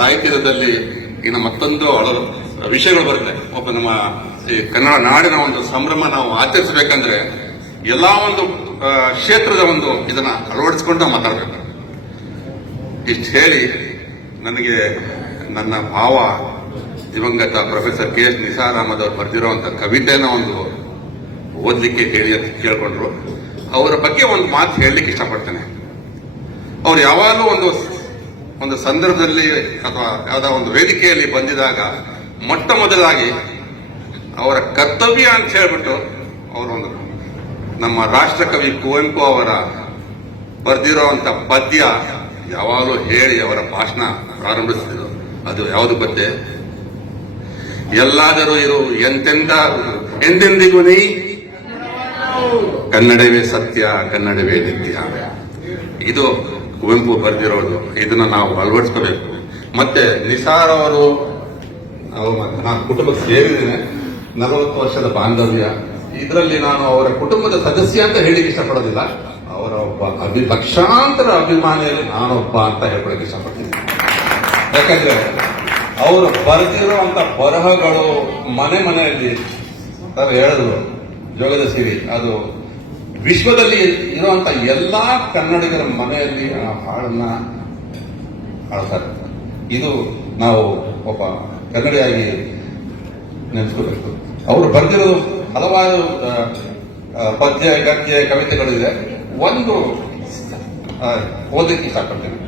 ಸಾಹಿತ್ಯದಲ್ಲಿ ಇನ್ನು ಮತ್ತೊಂದು ವಿಷಯಗಳು ಬರುತ್ತೆ. ಒಬ್ಬ ನಮ್ಮ ಈ ಕನ್ನಡ ನಾಡಿನ ಒಂದು ಸಂಭ್ರಮ ನಾವು ಆಚರಿಸಬೇಕಂದ್ರೆ ಎಲ್ಲಾ ಒಂದು ಕ್ಷೇತ್ರದ ಒಂದು ಇದನ್ನ ಅಳವಡಿಸಿಕೊಂಡು ನಾವು ಮಾತಾಡಬೇಕು. ಇಷ್ಟು ಹೇಳಿ ನನಗೆ ನನ್ನ ಭಾವ ದಿವಂಗತ professor K S Nisar Ahmed ಅವರು ಬರೆದಿರುವಂತ ಕವಿತೆನ ಒಂದು ಓದ್ಲಿಕ್ಕೆ ಹೇಳಿ ಅಂತ ಕೇಳ್ಕೊಂಡ್ರು. ಅವರ ಬಗ್ಗೆ ಒಂದು ಮಾತು ಹೇಳಲಿಕ್ಕೆ ಇಷ್ಟಪಡ್ತೇನೆ. ಅವ್ರು ಯಾವಾಗಲೂ ಒಂದು ಸಂದರ್ಭದಲ್ಲಿ ಅಥವಾ ಯಾವುದೋ ಒಂದು ವೇದಿಕೆಯಲ್ಲಿ ಬಂದಿದಾಗ ಮೊಟ್ಟ ಮೊದಲಾಗಿ ಅವರ ಕರ್ತವ್ಯ ಅಂತ ಹೇಳ್ಬಿಟ್ಟು ಅವರೊಂದು ನಮ್ಮ ರಾಷ್ಟ್ರಕವಿ ಕುವೆಂಪು ಅವರ ಬರೆದಿರುವಂತ ಪದ್ಯ ಯಾವಾಗಲೂ ಹೇಳಿ ಅವರ ಭಾಷಣ ಪ್ರಾರಂಭಿಸಿದ್ರು. ಅದು ಯಾವುದು ಪದ್ಯ? ಎಲ್ಲಾದರೂ ಇರು ಎಂದೆಂದಿಗೂ ನೀ ಕನ್ನಡವೇ ಸತ್ಯ, ಕನ್ನಡವೇ ನಿತ್ಯ. ಇದು ಕುವೆಂಪು ಬರೆದಿರೋದು. ಇದನ್ನ ನಾವು ಅಳವಡಿಸ್ಕೋಬೇಕು. ಮತ್ತೆ ನಿಸಾರ್ ಅವರು ನಾನು ಕುಟುಂಬಕ್ಕೆ ಸೇರಿದ್ದೇನೆ. 40 ವರ್ಷದ ಬಾಂಧವ್ಯ. ಇದರಲ್ಲಿ ನಾನು ಅವರ ಕುಟುಂಬದ ಸದಸ್ಯ ಅಂತ ಹೇಳಿಕ್ಕೆ ಇಷ್ಟಪಡೋದಿಲ್ಲ. ಅವರ ಒಬ್ಬ ಲಕ್ಷಾಂತರ ಅಭಿಮಾನಿಯಲ್ಲಿ ನಾನೊಬ್ಬ ಅಂತ ಹೇಳ್ಕೊಳಕ್ಕೆ ಇಷ್ಟಪಡ್ತೀನಿ. ಯಾಕಂದ್ರೆ ಅವರು ಬರೆದಿರುವಂತ ಬರಹಗಳು ಮನೆಯಲ್ಲಿ ಹೇಳಿದ್ರು ಜೋಗದ ಸಿರಿ, ಅದು ವಿಶ್ವದಲ್ಲಿ ಇರುವಂತ ಎಲ್ಲಾ ಕನ್ನಡಿಗರ ಮನೆಯಲ್ಲಿ ಆ ಹಾಡನ್ನ ಹಾಡ್ತಾರೆ. ಇದು ನಾವು ಒಬ್ಬ ಕನ್ನಡಿಯಾಗಿ ನೆನೆಸ್ಕೋಬೇಕು. ಅವರು ಬರೆದಿರೋದು ಹಲವಾರು ಪದ್ಯ, ಗದ್ಯ, ಕವಿತೆಗಳಿದೆ. ಒಂದು ಓದಲಿಕ್ಕೆ ಇಷ್ಟಪಡ್ತೇನೆ.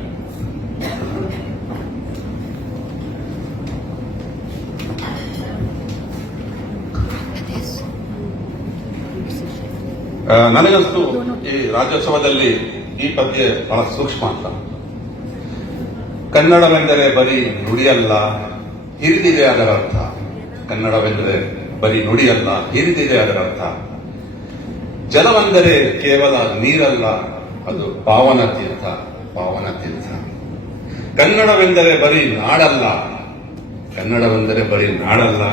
ನನಗಂತೂ ಈ ರಾಜ್ಯೋತ್ಸವದಲ್ಲಿ ಈ ಪದ್ಯ ಬಹಳ ಸೂಕ್ಷ್ಮ ಅಂತ. ಕನ್ನಡವೆಂದರೆ ಬರೀ ನುಡಿಯಲ್ಲ, ಹಿರಿದಿದೆ ಅದರ ಅರ್ಥ. ಕನ್ನಡವೆಂದರೆ ಬರೀ ನುಡಿಯಲ್ಲ, ಹಿರಿದಿದೆ ಅದರ ಅರ್ಥ. ಜಲವೆಂದರೆ ಕೇವಲ ನೀರಲ್ಲ, ಅದು ಪಾವನ ತೀರ್ಥ, ಪಾವನ ತೀರ್ಥ. ಕನ್ನಡವೆಂದರೆ ಬರೀ ನಾಡಲ್ಲ, ಕನ್ನಡವೆಂದರೆ ಬರೀ ನಾಡಲ್ಲ,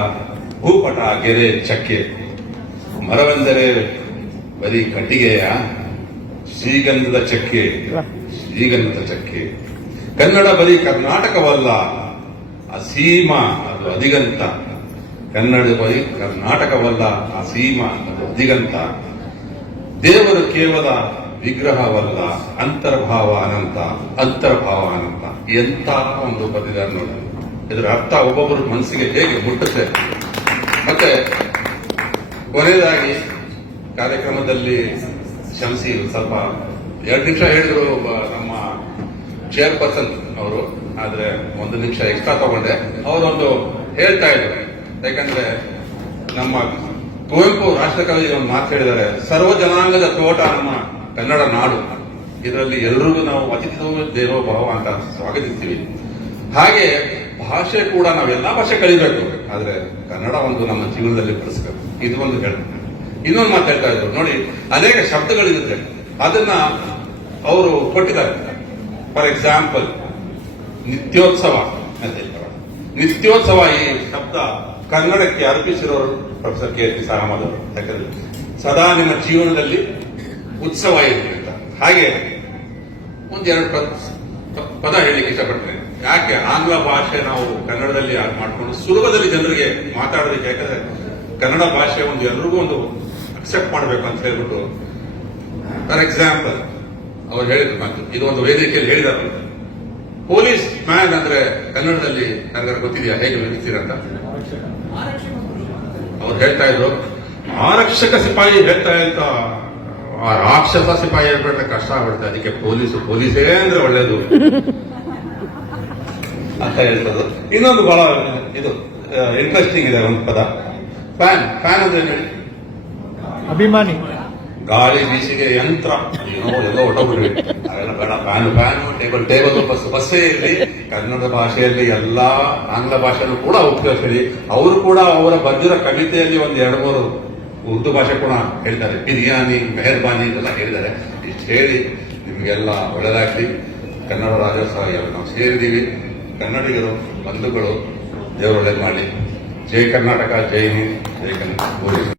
ಭೂಪಟ, ಗೆರೆ, ಚಕ್ಕೆ. ಮರವೆಂದರೆ ಬರೀ ಕಟ್ಟಿಗೆಯ, ಶ್ರೀಗಂಧದ ಚಕ್ಕೆ, ಶ್ರೀಗಂಧದ ಚಕ್ಕೆ. ಕನ್ನಡ ಬರೀ ಕರ್ನಾಟಕವಲ್ಲ, ಅಸೀಮ, ಅದು ಅಧಿಗಂತ. ಕನ್ನಡ ಬರೀ ಕರ್ನಾಟಕವಲ್ಲ, ಅಸೀಮ, ಅದು ಅಧಿಗಂತ. ದೇವರು ಕೇವಲ ವಿಗ್ರಹವಲ್ಲ, ಅಂತರ್ಭಾವ ಅನಂತ, ಅಂತರ್ಭಾವ ಅನಂತ. ಎಂತ ಒಂದು ಪದ್ಯ ನೋಡಿ. ಇದರ ಅರ್ಥ ಒಬ್ಬೊಬ್ಬರ ಮನಸ್ಸಿಗೆ ಹೇಗೆ ಮುಟ್ಟುತ್ತೆ. ಮತ್ತೆ ಕೊನೆಯದಾಗಿ ಕಾರ್ಯಕ್ರಮದಲ್ಲಿ ಕ್ಷಮಿಸಿ, ಸ್ವಲ್ಪ 2 ನಿಮಿಷ ಹೇಳಿದ್ರು ನಮ್ಮ ಚೇರ್ಪರ್ಸನ್ ಅವರು, ಆದ್ರೆ 1 ನಿಮಿಷ ಎಕ್ಸ್ಟ್ರಾ ತಗೊಂಡೆ. ಅವರೊಂದು ಹೇಳ್ತಾ ಇದ್ರು. ಯಾಕಂದ್ರೆ ನಮ್ಮ ಕುವೆಂಪು ರಾಷ್ಟ್ರಕವಿ ಒಂದು ಮಾತು ಹೇಳಿದ್ದಾರೆ, ಸರ್ವ ಜನಾಂಗದ ತೋಟ ನಮ್ಮ ಕನ್ನಡ ನಾಡು. ಇದರಲ್ಲಿ ಎಲ್ರಿಗೂ ನಾವು ಅತಿಥಿ ದೇವೋ ಭಾವ ಅಂತ ಸ್ವಾಗತಿಸ್ತೀವಿ. ಹಾಗೆ ಭಾಷೆ ಕೂಡ ನಾವೆಲ್ಲಾ ಭಾಷೆ ಕಲಿಬೇಕು, ಆದ್ರೆ ಕನ್ನಡ ಒಂದು ನಮ್ಮ ಜೀವನದಲ್ಲಿ ಬಳಸಬೇಕು. ಇದು ಒಂದು ಹೇಳ್ತಾರೆ. ಇನ್ನೊಂದು ಮಾತು ಹೇಳ್ತಾ ಇದ್ರು ನೋಡಿ, ಅನೇಕ ಶಬ್ದಗಳಿರುತ್ತೆ, ಅದನ್ನ ಅವರು ಕೊಟ್ಟಿದ್ದಾರೆ. ಫಾರ್ ಎಕ್ಸಾಂಪಲ್ ನಿತ್ಯೋತ್ಸವ ಅಂತ ಹೇಳ್ತಾರೆ. ನಿತ್ಯೋತ್ಸವ ಈ ಶಬ್ದ ಕನ್ನಡಕ್ಕೆ ಅರ್ಪಿಸಿರೋರು professor K S Nisar Ahmed ಅವರು. ಯಾಕಂದ್ರೆ ಸದಾ ನಿಮ್ಮ ಜೀವನದಲ್ಲಿ ಉತ್ಸವ ಇದೆ ಅಂತ. ಹಾಗೆ 1-2 ಪದ ಹೇಳಲಿಕ್ಕೆ ಇಷ್ಟಪಡ್ತೇನೆ. ಯಾಕೆ ಆಂಗ್ಲ ಭಾಷೆ ನಾವು ಕನ್ನಡದಲ್ಲಿ ಮಾಡ್ಕೊಂಡು ಸುಲಭದಲ್ಲಿ ಜನರಿಗೆ ಮಾತಾಡೋದಕ್ಕೆ, ಯಾಕಂದ್ರೆ ಕನ್ನಡ ಭಾಷೆ ಒಂದು ಎಲ್ರಿಗೂ ಒಂದು ಅಕ್ಸೆಪ್ಟ್ ಮಾಡಬೇಕು ಅಂತ ಹೇಳ್ಬಿಟ್ಟು. ಫಾರ್ ಎಕ್ಸಾಂಪಲ್ ಅವ್ರು ಹೇಳಿದ್ರು ಮಾತು, ಇದು ಒಂದು ವೇದಿಕೆಯಲ್ಲಿ ಹೇಳಿದಾರೆ. ಪೊಲೀಸ್ ಮ್ಯಾನ್ ಅಂದ್ರೆ ಕನ್ನಡದಲ್ಲಿ ನನಗೆ ಗೊತ್ತಿದೆಯಾ, ಹೇಗೆ ವಿವರಿಸ್ತೀರಂತ? ಅವ್ರು ಹೇಳ್ತಾ ಇದ್ರು, ಆರಕ್ಷಕ ಸಿಪಾಯಿ ಹೇಳ್ತಾ ಅಂತ. ಆ ರಾಕ್ಷಸ ಸಿಪಾಯಿ ಹೇಳ್ಬಿಟ್ರೆ ಕಷ್ಟ ಆಗ್ಬಿಡುತ್ತೆ, ಅದಕ್ಕೆ ಪೊಲೀಸೇ ಅಂದ್ರೆ ಒಳ್ಳೇದು ಅಂತ ಹೇಳ್ತದ್ದು. ಇನ್ನೊಂದು ಬಹಳ ಇದು ಇಂಟ್ರೆಸ್ಟಿಂಗ್ ಇದೆ ಒಂದು ಪದ, ಫ್ಯಾನ್. ಫ್ಯಾನ್ ಅಂದ್ರೆ ಅಭಿಮಾನಿ, ಗಾಳಿ ಬೀಸಿಗೆ ಯಂತ್ರ. ಎಲ್ಲೋ ಹೊಟ್ಟೋಗ್ಬಿಡ್ರಿ, ಅವೆಲ್ಲ ಬೇಡ. ಫ್ಯಾನು, ಟೇಬಲ್, ಬಸ್ಸೇ ಇರಲಿ. ಕನ್ನಡ ಭಾಷೆಯಲ್ಲಿ ಎಲ್ಲಾ ಆಂಗ್ಲ ಭಾಷೆಯಲ್ಲೂ ಕೂಡ ಉಪಯೋಗಿಸಲಿ. ಅವರು ಕೂಡ ಅವರ ಬಂದಿರೋ ಕವಿತೆಯಲ್ಲಿ 1-2-3 ಉರ್ದು ಭಾಷೆ ಕೂಡ ಹೇಳಿದ್ದಾರೆ. ಬಿರಿಯಾನಿ, ಮೆಹರ್ಬಾನಿ ಇದೆಲ್ಲ ಹೇಳಿದ್ದಾರೆ. ಇಷ್ಟು ಹೇಳಿ ನಿಮಗೆಲ್ಲ ಒಳ್ಳೆದಾಗ್ಲಿ. ಕನ್ನಡ ರಾಜ್ಯೋತ್ಸವ ನಾವು ಸೇರಿದೀವಿ. ಕನ್ನಡಿಗರು, ಬಂಧುಗಳು, ದೇವರು ಒಳ್ಳೇದು ಮಾಡಿ. ಜೈ ಕರ್ನಾಟಕ, ಜೈ ಹಿಂದ್, ಜೈ ಕನ್ನಡ.